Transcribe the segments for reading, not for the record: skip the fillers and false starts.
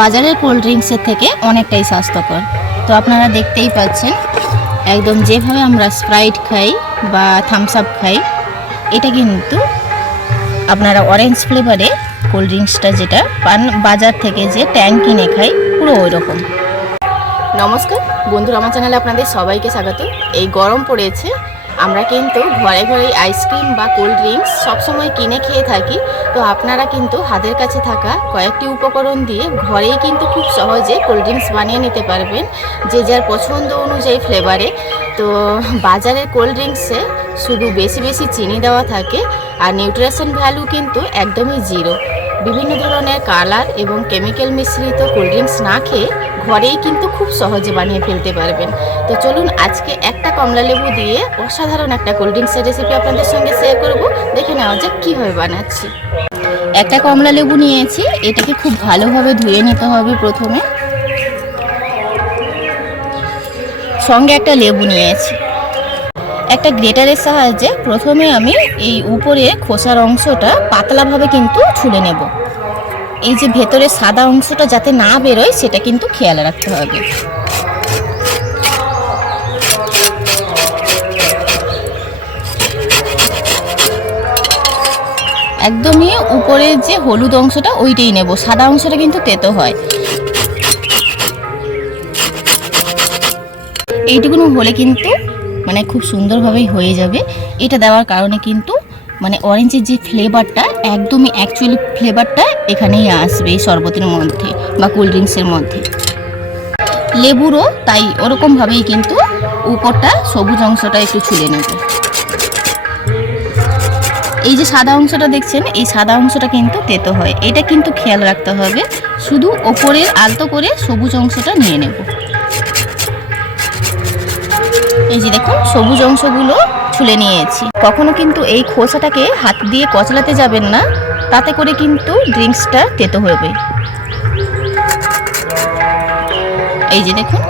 বাজারের কোল্ড ড্রিঙ্কসের থেকে অনেকটাই স্বাস্থ্যকর। তো আপনারা দেখতেই পাচ্ছেন, একদম যেভাবে আমরা স্প্রাইট খাই বা থামস আপ খাই, এটা কিন্তু আপনারা অরেঞ্জ ফ্লেভারে কোল্ড ড্রিঙ্কসটা যেটা পান বাজার থেকে যে ট্যাঙ্ক কিনে খাই, পুরো ওই রকম। নমস্কার বন্ধুরা, আমার চ্যানেলে আপনাদের সবাইকে স্বাগত। এই গরম পড়েছে, আমরা কিন্তু ঘরে ঘরে আইসক্রিম বা কোল্ড ড্রিঙ্কস সবসময় কিনে খেয়ে থাকি। তো আপনারা কিন্তু হাতের কাছে থাকা কয়েকটি উপকরণ দিয়ে ঘরেই কিন্তু খুব সহজে কোল্ড ড্রিঙ্কস বানিয়ে নিতে পারবেন, যে যার পছন্দ অনুযায়ী ফ্লেভারে। তো বাজারের কোল্ড ড্রিঙ্কসে শুধু বেশি বেশি চিনি দেওয়া থাকে, আর নিউট্রিশন ভ্যালু কিন্তু একদমই জিরো। বিভিন্ন ধরনের কালার এবং কেমিক্যাল মিশ্রিত কোল্ড ড্রিঙ্কস না খেয়ে ঘরেই কিন্তু খুব সহজে বানিয়ে ফেলতে পারবেন। তো চলুন আজকে একটা কমলা লেবু দিয়ে অসাধারণ একটা কোল্ড ড্রিঙ্কসের রেসিপি আপনাদের সঙ্গে শেয়ার করব। দেখে নেওয়া যাক কীভাবে বানাচ্ছি। একটা কমলা লেবু নিয়েছি, এটাকে খুব ভালোভাবে ধুয়ে নিতে হবে। প্রথমে সঙ্গে একটা লেবু নিয়েছি। একটা গ্রেটারের সাহায্যে প্রথমে আমি এই উপরে খোসার অংশটা পাতলাভাবে কিন্তু ছুলে নেব। এই যে ভেতরে সাদা অংশটা যাতে না বেরোয় সেটা কিন্তু খেয়াল রাখতে হবে। একদমই উপরের যে হলুদ অংশটা ওইটাই নেব, সাদা অংশটা কিন্তু তেতো হয়। এইটুকুনো হলে কিন্তু খুব সুন্দরভাবেই হয়ে যাবে। এটা দেওয়ার কারণে কিন্তু অরেঞ্জের যে ফ্লেভারটা, একদমই অ্যাকচুয়ালি ফ্লেভারটা এখানেই আসবে এই শরবতের মধ্যে বা কোল্ড ড্রিঙ্কসের মধ্যে। লেবুরও তাই ওরকমভাবেই কিন্তু উপরটা সবুজ অংশটা একটু ছুলে নেব। এই যে সাদা অংশটা দেখছেন, এই সাদা অংশটা কিন্তু তেতো হয়, এটা কিন্তু খেয়াল রাখতে হবে। শুধু ওপরের আলতো করে সবুজ অংশটা নিয়ে নেব। এই যে দেখুন, সবুজ অংশগুলো ছুলে নিয়েছি। কখনো কিন্তু এই খোসাটাকে হাত দিয়ে কচলাতে যাবেন না, তাতে করে কিন্তু ড্রিঙ্কসটা তেতো হবে। এই যে দেখুন,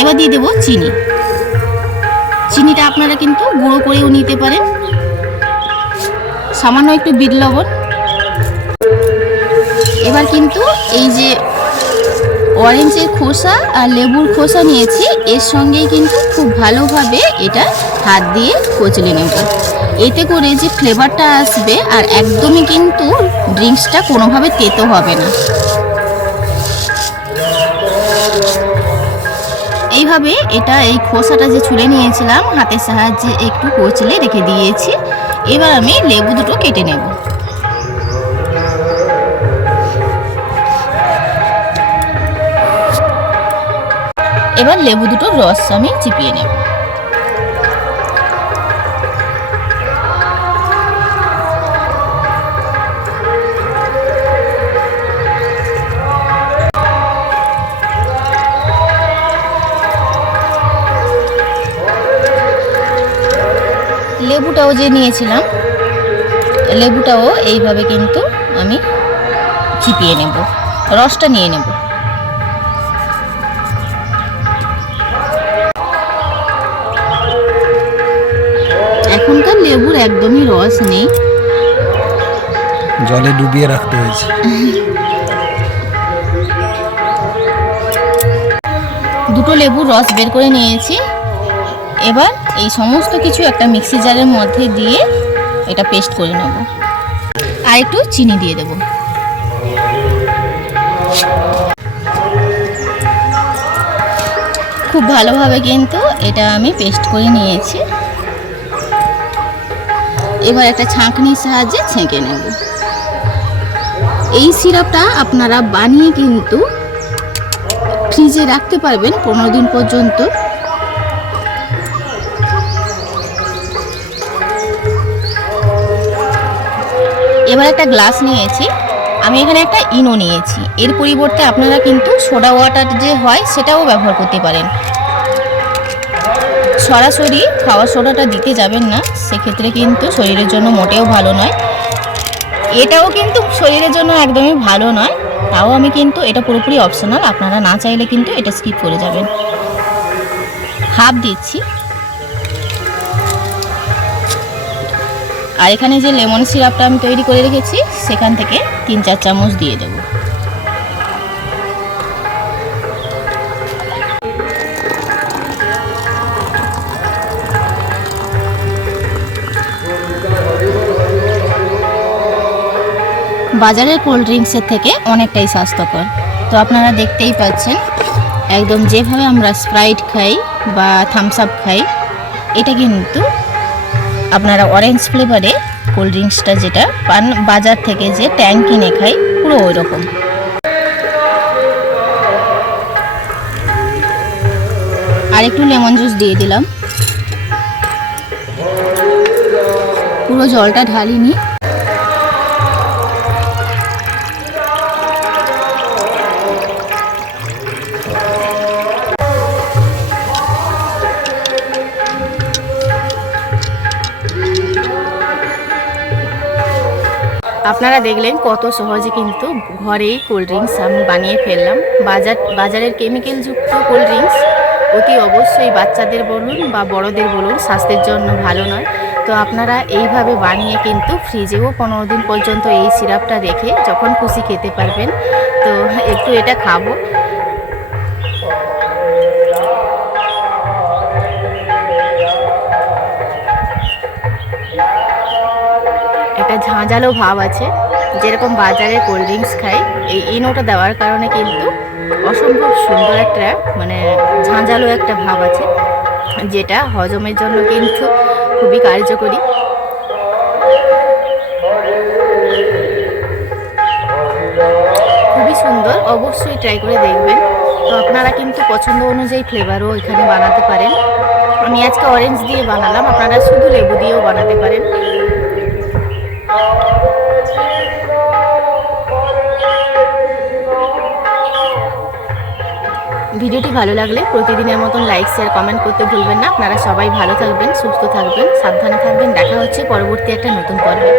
এবার দিয়ে দেবো চিনি। চিনিটা আপনারা কিন্তু গুঁড়ো করেও নিতে পারেন। সামান্য একটু বিট লবণ। এবার কিন্তু এই যে অরেঞ্জের খোসা আর লেবুর খোসা নিয়েছি, এর সঙ্গেই কিন্তু খুব ভালোভাবে এটা হাত দিয়ে কচলে নেব। এতে করে যে ফ্লেভারটা আসবে, আর একদমই কিন্তু ড্রিঙ্কসটা কোনোভাবে তেতো হবে না। এইভাবে এই খোসাটা যে ছুলে নিয়েছিলাম, হাতের সাহায্যে একটু কচলে রেখে দিয়েছি। এবার আমি লেবু দুটো কেটে নেব। এবার লেবু দুটোর রস আমি চিপিয়ে নেব। লেবুটাও যে নিয়েছিলাম, লেবুটাও এইভাবে কিন্তু আমি চিপিয়ে নেব, রসটা নিয়ে নেব। এখনকার লেবুর একদমই রস নেই, জলে ডুবিয়ে রাখতে হয়েছে। দুটো লেবুর রস বের করে নিয়েছি। এবার এই সমস্ত কিছু একটা মিক্সি জারের মধ্যে দিয়ে এটা পেস্ট করে নেব, আর একটু চিনি দিয়ে দেব। খুব ভালোভাবে কিন্তু এটা আমি পেস্ট করে নিয়েছি। এবার একটা ছাঁকনির সাহায্যে ছেঁকে নেব। এই সিরাপটা আপনারা বানিয়ে কিন্তু ফ্রিজে রাখতে পারবেন 15 দিন পর্যন্ত। এবার একটা গ্লাস নিয়েছি, আমি এখানে একটা ইনো নিয়েছি। এর পরিবর্তে আপনারা কিন্তু সোডা ওয়াটার যে হয় সেটাও ব্যবহার করতে পারেন। সরাসরি খাওয়ার সোডাটা দিতে যাবেন না, সেক্ষেত্রে কিন্তু শরীরের জন্য মোটেও ভালো নয়। এটাও কিন্তু শরীরের জন্য একদমই ভালো নয়, তাও আমি কিন্তু এটা পুরোপুরি অপশনাল, আপনারা না চাইলে কিন্তু এটা স্কিপ করে যাবেন। হাফ দিচ্ছি। আর এখানে যে লেমন সিরাপটা আমি তৈরি করে রেখেছি সেখান থেকে 3-4 চামচ দিয়ে দেবো। বাজারের কোল্ড ড্রিঙ্কসের থেকে অনেকটাই স্বাস্থ্যকর। তো আপনারা দেখতেই পাচ্ছেন একদম যেভাবে আমরা স্প্রাইট খাই বা থামস আপ খাই, এটা কিন্তু আপনারা অরেঞ্জ ফ্লেভারে কোল্ড ড্রিঙ্কসটা যেটা পান বাজার থেকে যে ট্যাঙ্ক কিনে খাই পুরো ওই রকম। আর একটু লেমন জুস দিয়ে দিলাম, পুরো জলটা ঢালিনি। আপনারা দেখলেন কত সহজে কিন্তু ঘরেই কোল্ড ড্রিঙ্কস আমি বানিয়ে ফেললাম। বাজারের কেমিক্যালযুক্ত কোল্ড ড্রিঙ্কস অতি অবশ্যই বাচ্চাদের বলুন বা বড়দের বলুন স্বাস্থ্যের জন্য ভালো নয়। তো আপনারা এইভাবে বানিয়ে কিন্তু ফ্রিজেও 15 দিন পর্যন্ত এই সিরাপটা রেখে যখন খুশি খেতে পারবেন। তো একটু এটা খাবো। একটা ঝাঁঝালো ভাব আছে, যেরকম বাজারে কোল্ড ড্রিঙ্কস খাই এই ইনোটা দেওয়ার কারণে কিন্তু অসম্ভব সুন্দর একটা মানে ঝাঁঝালো একটা ভাব আছে, যেটা হজমের জন্য কিন্তু খুবই কার্যকরী। খুবই সুন্দর, অবশ্যই ট্রাই করে দেখবেন। তো আপনারা কিন্তু পছন্দ অনুযায়ী ফ্লেভারও এখানে বানাতে পারেন। আমি আজকে অরেঞ্জ দিয়ে বানালাম, আপনারা শুধু লেবু দিয়েও বানাতে পারেন। ভিডিওটি ভালো লাগলে প্রতিদিনের মতন লাইক শেয়ার কমেন্ট করতে ভুলবেন না। আপনারা সবাই ভালো থাকবেন, সুস্থ থাকবেন, সাবধানে থাকবেন। দেখা হচ্ছে পরবর্তী একটা নতুন পর্বে।